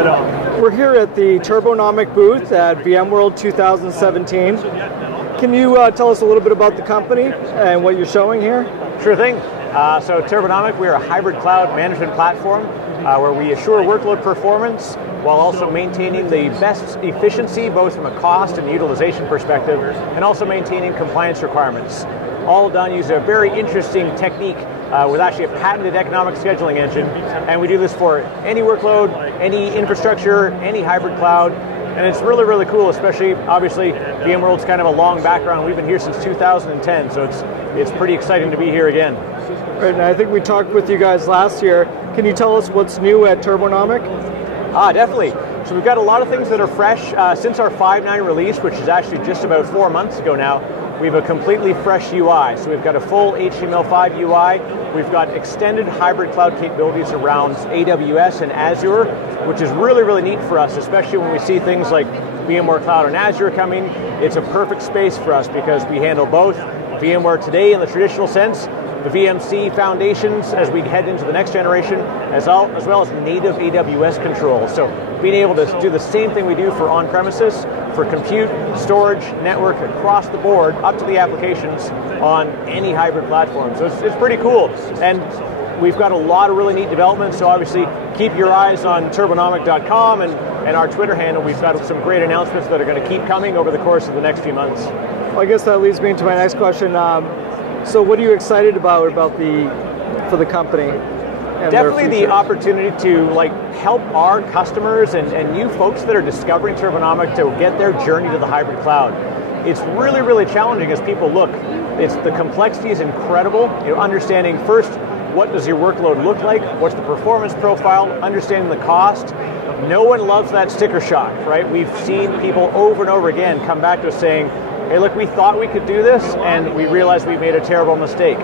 We're here at the Turbonomic booth at VMworld 2017. Can you tell us a little bit about the company and what you're showing here? Sure thing. So Turbonomic, we're a hybrid cloud management platform where we assure workload performance while also maintaining the best efficiency, both from a cost and utilization perspective, and also maintaining compliance requirements. All done using a very interesting technique with actually a patented economic scheduling engine. And we do this for any workload, any infrastructure, any hybrid cloud. And it's really, really cool, especially, obviously, VMworld's kind of a long background. We've been here since 2010, so it's pretty exciting to be here again. Right, and I think we talked with you guys last year. Can you tell us what's new at Turbonomic? Definitely. So we've got a lot of things that are fresh. Since our 5.9 release, which is actually just about 4 months ago now, we have a completely fresh UI. So we've got a full HTML5 UI. We've got extended hybrid cloud capabilities around AWS and Azure, which is really, really neat for us, especially when we see things like VMware Cloud and Azure coming. It's a perfect space for us because we handle both VMware today in the traditional sense, the VMC foundations as we head into the next generation, as well as native AWS control. So being able to do the same thing we do for on-premises, for compute, storage, network, across the board, up to the applications on any hybrid platform. So it's pretty cool. And we've got a lot of really neat developments, so obviously keep your eyes on turbonomic.com and our Twitter handle. We've got some great announcements that are going to keep coming over the course of the next few months. Well, I guess that leads me into my next question. So what are you excited about for the company? Definitely the opportunity to help our customers and new folks that are discovering Turbonomic to get their journey to the hybrid cloud. It's really, really challenging as people look. The complexity is incredible. Understanding first, what does your workload look like? What's the performance profile? Understanding the cost. No one loves that sticker shock, right? We've seen people over and over again come back to us saying, hey, look, we thought we could do this, and we realized we made a terrible mistake.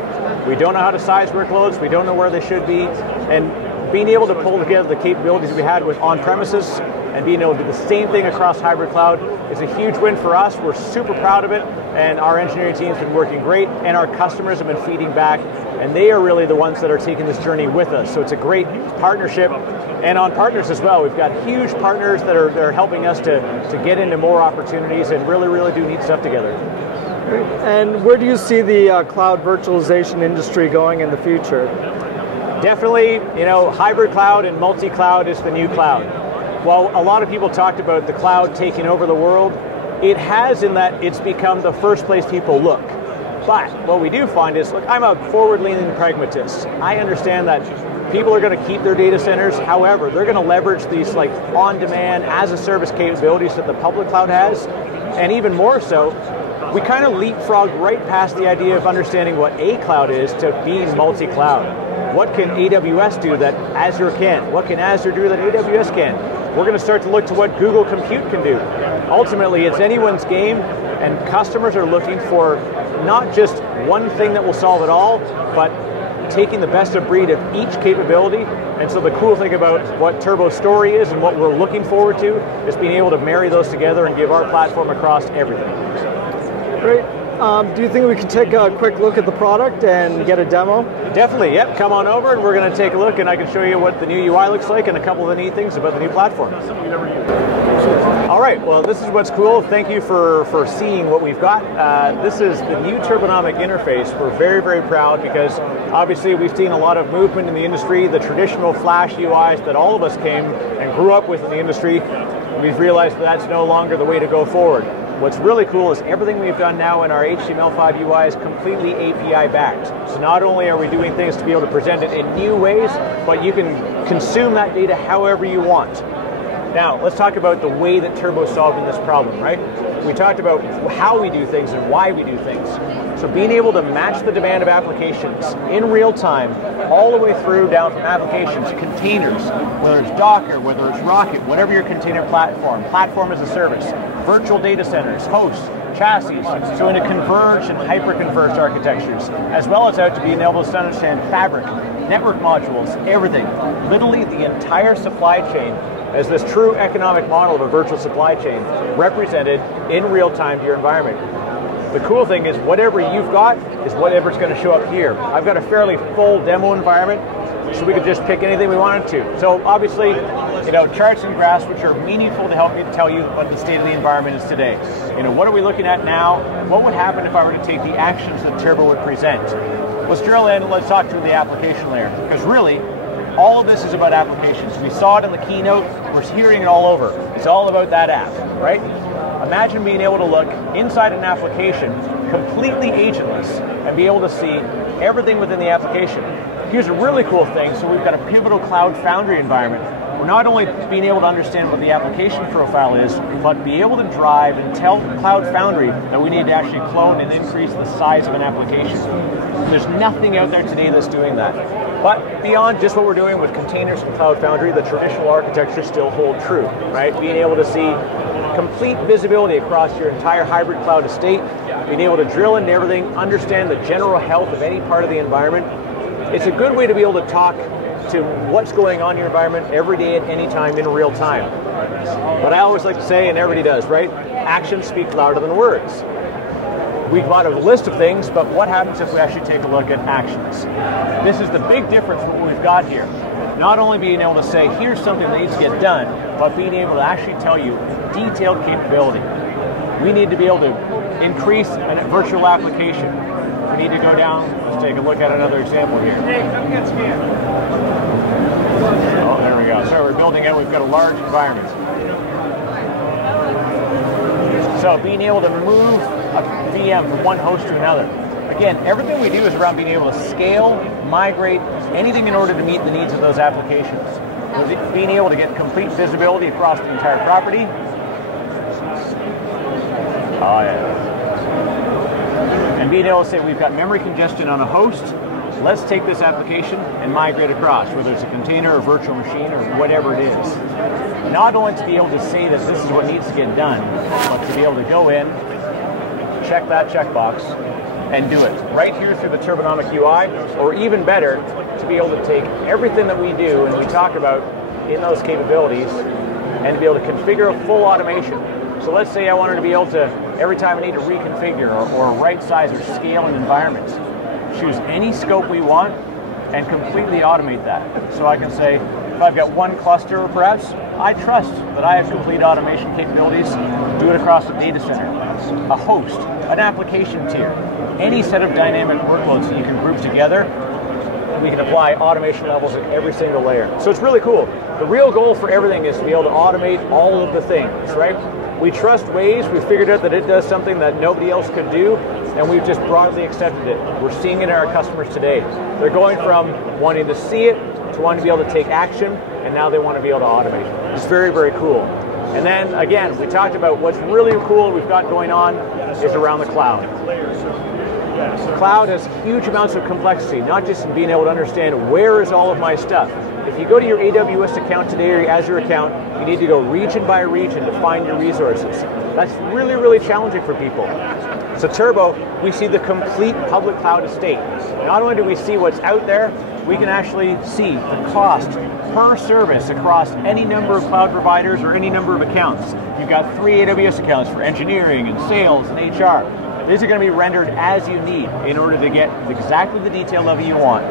We don't know how to size workloads, we don't know where they should be, and being able to pull together the capabilities we had with on-premises and being able to do the same thing across hybrid cloud is a huge win for us. We're super proud of it, and our engineering team's been working great, and our customers have been feeding back, and they are really the ones that are taking this journey with us. So it's a great partnership. And on partners as well, we've got huge partners that are helping us to get into more opportunities and really, really do neat stuff together. And where do you see the cloud virtualization industry going in the future? Definitely, hybrid cloud and multi-cloud is the new cloud. While a lot of people talked about the cloud taking over the world, it has in that it's become the first place people look. But what we do find is, look, I'm a forward-leaning pragmatist. I understand that people are going to keep their data centers. However, they're going to leverage these on-demand, as-a-service capabilities that the public cloud has. And even more so, we kind of leapfrog right past the idea of understanding what a cloud is to being multi-cloud. What can AWS do that Azure can't? What can Azure do that AWS can't? We're going to start to look to what Google Compute can do. Ultimately, it's anyone's game, and customers are looking for not just one thing that will solve it all, but taking the best of breed of each capability. And so the cool thing about what Turbo's story is and what we're looking forward to is being able to marry those together and give our platform across everything. Great. Do you think we could take a quick look at the product and get a demo? Definitely, yep. Come on over and we're going to take a look and I can show you what the new UI looks like and a couple of the neat things about the new platform. All right, well, this is what's cool. Thank you for seeing what we've got. This is the new Turbonomic interface. We're very, very proud because obviously we've seen a lot of movement in the industry. The traditional Flash UIs that all of us came and grew up with in the industry, we've realized that's no longer the way to go forward. What's really cool is everything we've done now in our HTML5 UI is completely API backed. So not only are we doing things to be able to present it in new ways, but you can consume that data however you want. Now, let's talk about the way that Turbo's solving this problem, right? We talked about how we do things and why we do things. So being able to match the demand of applications in real time, all the way through down from applications, containers, whether it's Docker, whether it's Rocket, whatever your container platform as a service, virtual data centers, hosts, chassis, so into converged and hyper-converged architectures, as well as out to being able to understand fabric, network modules, everything. Literally the entire supply chain as this true economic model of a virtual supply chain represented in real time to your environment. The cool thing is whatever you've got is whatever's going to show up here. I've got a fairly full demo environment, so we could just pick anything we wanted to. So obviously, charts and graphs which are meaningful to help me tell you what the state of the environment is today. What are we looking at now? What would happen if I were to take the actions that Turbo would present? Let's drill in and let's talk through the application layer, because really, all of this is about applications. We saw it in the keynote, we're hearing it all over. It's all about that app, right? Imagine being able to look inside an application, completely agentless, and be able to see everything within the application. Here's a really cool thing. So we've got a pivotal Cloud Foundry environment. We're not only being able to understand what the application profile is, but be able to drive and tell Cloud Foundry that we need to actually clone and increase the size of an application. There's nothing out there today that's doing that. But beyond just what we're doing with containers and Cloud Foundry, the traditional architecture still hold true, right? Being able to see complete visibility across your entire hybrid cloud estate, being able to drill into everything, understand the general health of any part of the environment. It's a good way to be able to talk to what's going on in your environment every day at any time in real time. But I always like to say, and everybody does, right? Actions speak louder than words. We've got a list of things, but what happens if we actually take a look at actions? This is the big difference with what we've got here. Not only being able to say, here's something that needs to get done, but being able to actually tell you detailed capability. We need to be able to increase a virtual application. We need to go down, let's take a look at another example here. Oh, there we go. So we're building out, we've got a large environment. So being able to move a VM from one host to another. Again, everything we do is around being able to scale, migrate, anything in order to meet the needs of those applications. Being able to get complete visibility across the entire property. Oh yeah. And being able to say we've got memory congestion on a host, let's take this application and migrate across, whether it's a container or virtual machine or whatever it is. Not only to be able to say that this is what needs to get done, but to be able to go in, check that checkbox, and do it right here through the Turbonomic UI, or even better, to be able to take everything that we do and we talk about in those capabilities and to be able to configure a full automation. So let's say I wanted to be able to, every time I need to reconfigure or right size or scale an environment, choose any scope we want and completely automate that. So I can say, if I've got one cluster perhaps, I trust that I have complete automation capabilities, do it across the data center, a host, an application tier, any set of dynamic workloads that you can group together. We can apply automation levels at every single layer. So it's really cool. The real goal for everything is to be able to automate all of the things, right? We trust Waze, we figured out that it does something that nobody else could do, and we've just broadly accepted it. We're seeing it in our customers today. They're going from wanting to see it to wanting to be able to take action, and now they want to be able to automate. It's very, very cool. And then, again, we talked about what's really cool we've got going on is around the cloud. Cloud has huge amounts of complexity, not just in being able to understand where is all of my stuff. If you go to your AWS account today or your Azure account, you need to go region by region to find your resources. That's really, really challenging for people. So Turbo, we see the complete public cloud estate. Not only do we see what's out there, we can actually see the cost per service across any number of cloud providers or any number of accounts. You've got 3 AWS accounts for engineering and sales and HR. These are going to be rendered as you need in order to get exactly the detail level you want.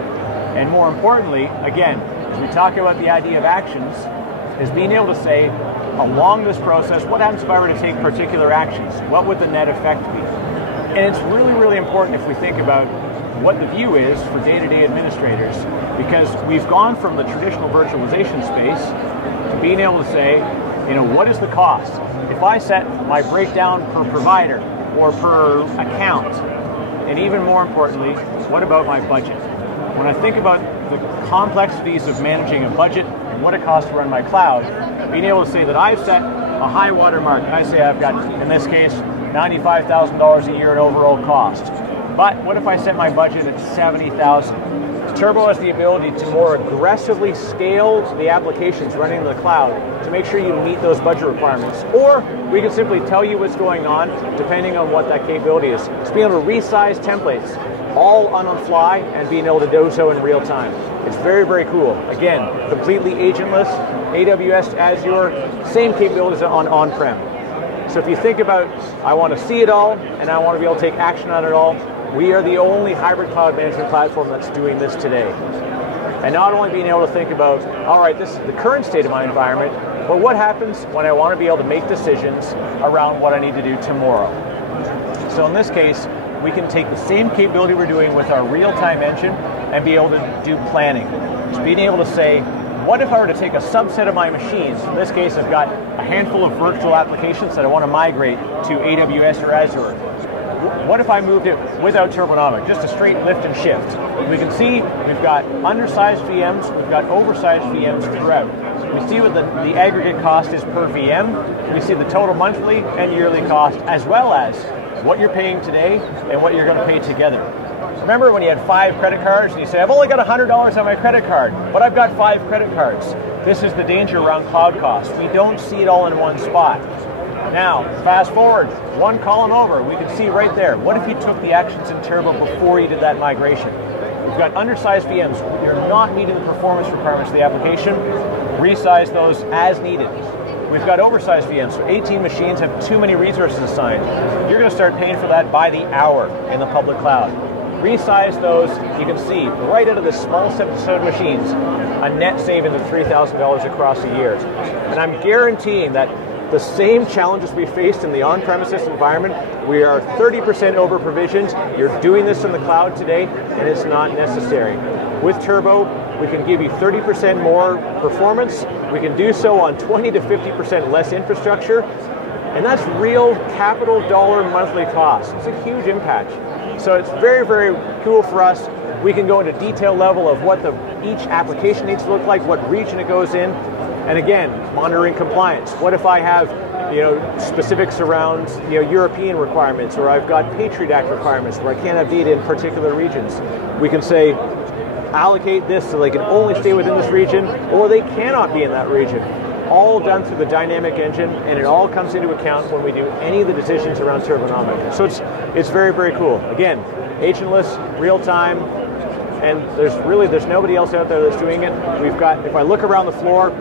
And more importantly, again, as we talk about the idea of actions, is being able to say, along this process, what happens if I were to take particular actions? What would the net effect be? And it's really, really important if we think about what the view is for day-to-day administrators, because we've gone from the traditional virtualization space to being able to say, what is the cost? If I set my breakdown per provider or per account, and even more importantly, what about my budget? When I think about the complexities of managing a budget and what it costs to run my cloud, being able to say that I've set a high water mark, I say I've got, in this case, $95,000 a year in overall cost. But what if I set my budget at $70,000? Turbo has the ability to more aggressively scale the applications running in the cloud to make sure you meet those budget requirements. Or we can simply tell you what's going on depending on what that capability is. It's being able to resize templates all on the fly and being able to do so in real time. It's very, very cool. Again, completely agentless, AWS, Azure, same capabilities on-prem. So if you think about, I want to see it all and I want to be able to take action on it all, we are the only hybrid cloud management platform that's doing this today. And not only being able to think about, all right, this is the current state of my environment, but what happens when I want to be able to make decisions around what I need to do tomorrow. So in this case, we can take the same capability we're doing with our real-time engine and be able to do planning. Just being able to say, what if I were to take a subset of my machines? In this case, I've got a handful of virtual applications that I want to migrate to AWS or Azure. What if I moved it without Turbonomic, just a straight lift and shift? We can see we've got undersized VMs, we've got oversized VMs throughout. We see what the aggregate cost is per VM, we see the total monthly and yearly cost, as well as what you're paying today and what you're going to pay together. Remember when you had 5 credit cards and you say, I've only got $100 on my credit card, but I've got 5 credit cards. This is the danger around cloud costs. We don't see it all in one spot. Now, fast forward, one column over, we can see right there, what if you took the actions in Turbo before you did that migration? We've got undersized VMs. You're not meeting the performance requirements of the application. Resize those as needed. We've got oversized VMs, so 18 machines have too many resources assigned. You're going to start paying for that by the hour in the public cloud. Resize those, you can see right out of this small set of machines, a net saving of $3,000 across a year. And I'm guaranteeing that the same challenges we faced in the on-premises environment, we are 30% over provisioned. You're doing this in the cloud today, and it's not necessary. With Turbo, we can give you 30% more performance. We can do so on 20 to 50% less infrastructure, and that's real capital dollar monthly cost. It's a huge impact. So it's very, very cool for us. We can go into detail level of what each application needs to look like, what region it goes in, and again, monitoring compliance. What if I have, specifics around, European requirements, or I've got Patriot Act requirements where I can't have data in particular regions? We can say, allocate this so they can only stay within this region, or they cannot be in that region. All done through the dynamic engine, and it all comes into account when we do any of the decisions around Turbonomic. So it's very, very cool. Again, agentless, real time, and there's nobody else out there that's doing it. We've got, if I look around the floor,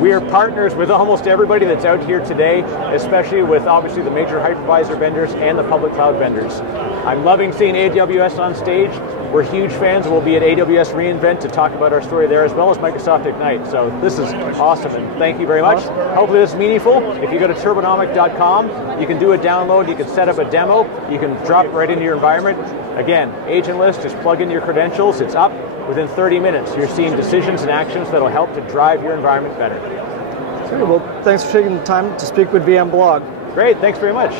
we are partners with almost everybody that's out here today, especially with obviously the major hypervisor vendors and the public cloud vendors. I'm loving seeing AWS on stage. We're huge fans. We'll be at AWS reInvent to talk about our story there, as well as Microsoft Ignite. So this is awesome, and thank you very much. Hopefully this is meaningful. If you go to turbonomic.com, you can do a download, you can set up a demo, you can drop it right into your environment. Again, agentless, just plug in your credentials, it's up. Within 30 minutes, you're seeing decisions and actions that'll help to drive your environment better. Well, thanks for taking the time to speak with VMblog. Great, thanks very much.